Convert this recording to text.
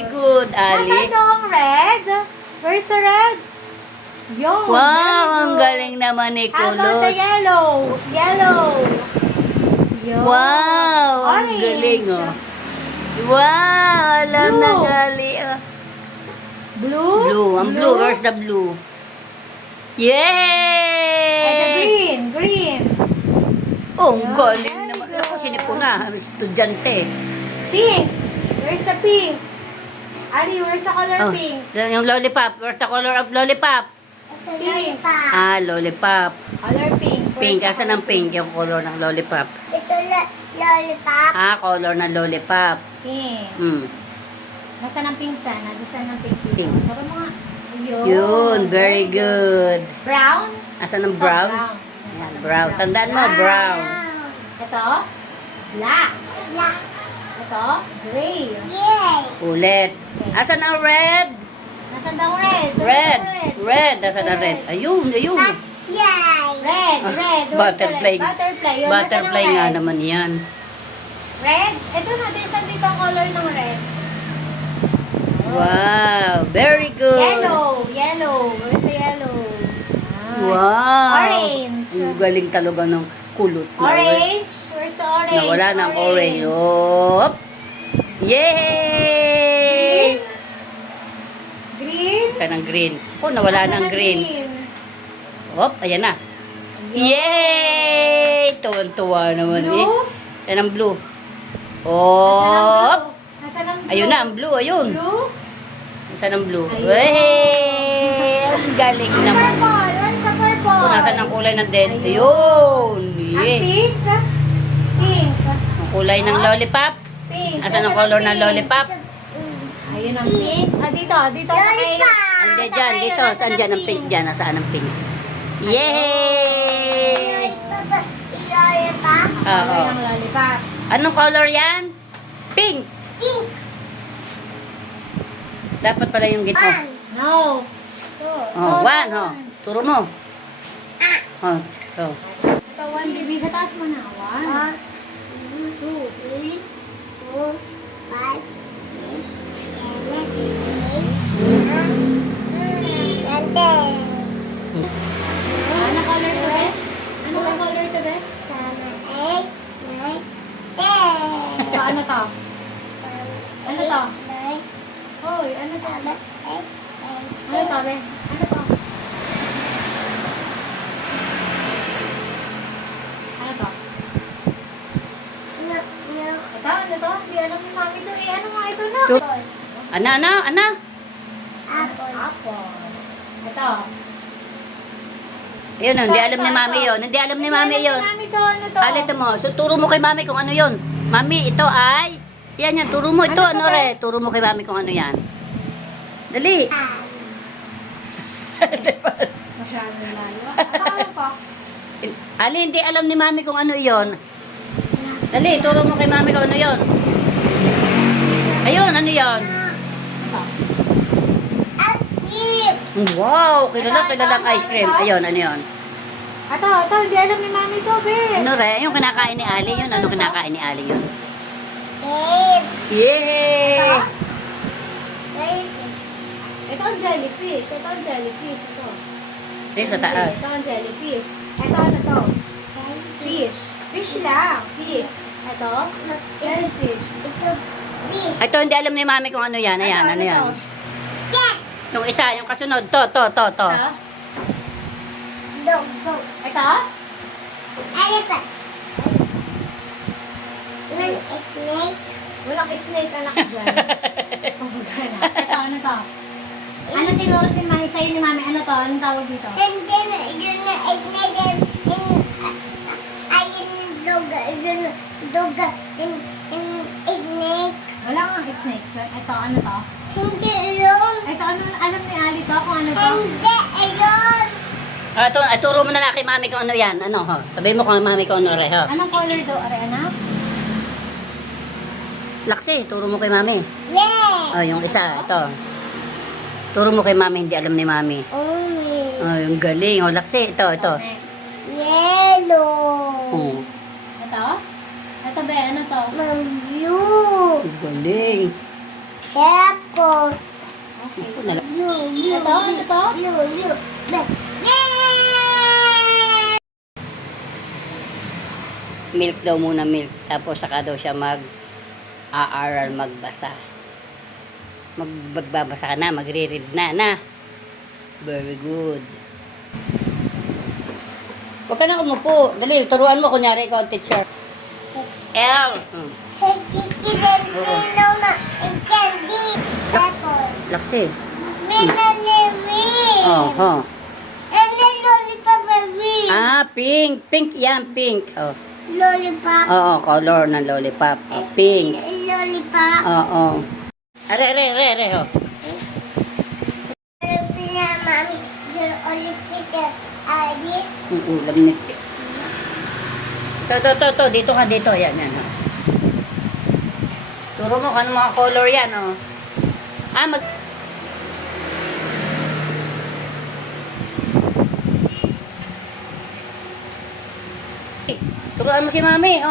Very good, Ali. Nasaan daw ang red? Where's the red? Yun. Wow, very ang good. galing naman ni How about the Kulot. yellow? Yellow. Yun. Wow, ang Orange. galing, oh. Wow, alam na Blue. gali. Oh. Blue. Blue, ang blue. Where's the blue? Yay! And the green. Green. Oh, ang Yeah, galing very naman. good. Ako, sinipo na. Estudyante. Pink. Where's the pink? Ali, where's the color Oh, pink? yung lollipop. Where's the color of lollipop? Pink. Ah, lollipop. Color pink. Pink. Where's the Asan ang color pink? Yung color ng lollipop. Ito lollipop. Ah, color ng lollipop. Pink. Hmm. Nasaan ang pink dyan? Nasaan ang pink dito? Pink. Tara mga. Yun, very good. Brown? Asan ang Ito, brown? brown. Ayan, brown. Tandaan mo, brown. Ito? Black. Yeah. Ito? Gray. Yay. Ulit. Asan ang red? Nasaan daw red? Red. Red. Red. Asan ang red? Ayun, ayun. Yay. Red. Red. Where's the Butterfly. red? Butterfly. Yun, Butterfly nasaan nga ang red? naman yan. Red? Ito na. Saan dito ang color ng red? Wow, very good. Yellow. Yellow. Where's the yellow? Ah. Wow. Orange. Ang galing talaga ng kulot. Orange. Where's the orange? Nawala ng orange. Op. Yay! Green. Saan ang green? Oh, nawala Nasaan ng ang green. Op, ayan na. Yay! Tuwan-tuwa naman eh. Blue. Saan ang blue? Nasaan ang Op! blue? Nasaan ang blue? Ayun na, ang blue. Ayun. Blue. Saan ang blue? Ayun. Hey! Ang galing naman. Purple. Where's the purple? Kung nasan ang kulay ng dead. Ayun. Ayun. Ang Yeah. pink. Pink. Ang kulay ng lollipop. Pink. Asan ang Nasaan color ng pink? lollipop? Ayun ang pink. Ah, dito. Dito sa kayo. Andiyan dyan, dito. Saan dyan ang pink dyan? Nasaan ang pink? Yay! Lollipop. Oo. Color ng lollipop. Anong color yan? Pink. Pink. Dapat pala yung gitna. No. Oh, one, oh. Turo mo. Oh, oh. Ito, one. Bibi, sa taas mo na. One. 2, 3, 4, 5, 6, 7, 8, 9, 10. Ano color ito, be? Ano bang color ito, be? 8, 9, 10. Ito, ano to? Ano to? Hoy, ano to? Ano to, be? Ano to? Ano to? Ito, ano to? Hindi alam ni mami to eh. Ano nga ito na? Ito. Ana, ana, ana. Apple. Ito. Ayun, oh, hindi alam ni mami yon. Hindi alam ni mami Hindi alam yon. ni mami to. Ano to? Alito mo. So, turo mo kay mami kung ano yon. Mami, ito ay... Yan yan, turo mo ito. Ano Ano, to, re? Turo mo kay mami kung ano yan. Dali. Masyado layo. Ano pa? Ali, hindi alam ni mami kung ano yon. Dali, turo mo kay mami kung ano yon. Ayun, ano yon? Wow, kilala ang ice cream. Ayun, ano yon? Ito, hindi alam ni mami to, be. Ano re? Yung kinakain ni Ali yun. Ano kinakain ni Ali yun? Grapes. Yay! Grapes. Ito ang jellyfish. Ito ang jellyfish. Ito. Ayun, sa taas. Ito ang jellyfish. Ito ano to? Fish. Fish lang. Fish. Ito. Jellyfish. Ito fish. Ito, hindi alam ni mami kung ano yan. Ayan, ano yan? to? Cat. Yung isa, yung kasunod. To. Ito. Dog. Dog. Ito. Elephant. Snake. Walang snake anak dyan. Ito, ano to? Ano tinuro si mami sa'yo ni mami? Ano to? Anong tawag dito? And then yun na snake and ayun dog and snake. Wala kang snake dyan. Ito, ano to? Hindi yun. Ito, ano, alam ni Ali to kung ano to? Hindi yun. Ito, turo mo na lang kay mami kung ano yan. Ano, ho? Sabihin mo kung mami kung ano, re, ho? Anong color to? Are, anak? Laksi, turo mo kay mami. Yeah. Oh, yung isa, ito. Turo mo kay mami, hindi alam ni mami. Oh, yung galing. Oh, Laksi, ito. Next. Yellow. Oh, Ito? Ito ba? Ano to? Blue. galing. Yep. ko. Ako na lang. Blue, blue, Ito, ano to? blue, blue. Milk daw muna, milk. Tapos saka daw siya mag-aaral, magbasa. Magbabasa ka na, magre-read na. Very good. Huwag ka na umupo. Dali, turuan mo. Kunyari, ikaw ang teacher. L. Sa kikilang na candy. Apple. Laksi. Minanemi. Oh. And then lollipop baby. Ah, pink. Pink yan, pink. Oh. Lollipop. Oo, color ng lollipop. Oh, pink. Lollipop. Oo. Are. Oh. Mami, the Olympic Adi. Ulam ni. To. Dito ka, dito. Yan. Oh. Turo mo kung ano mga color yan, oh. Turuan mo si mami, oh.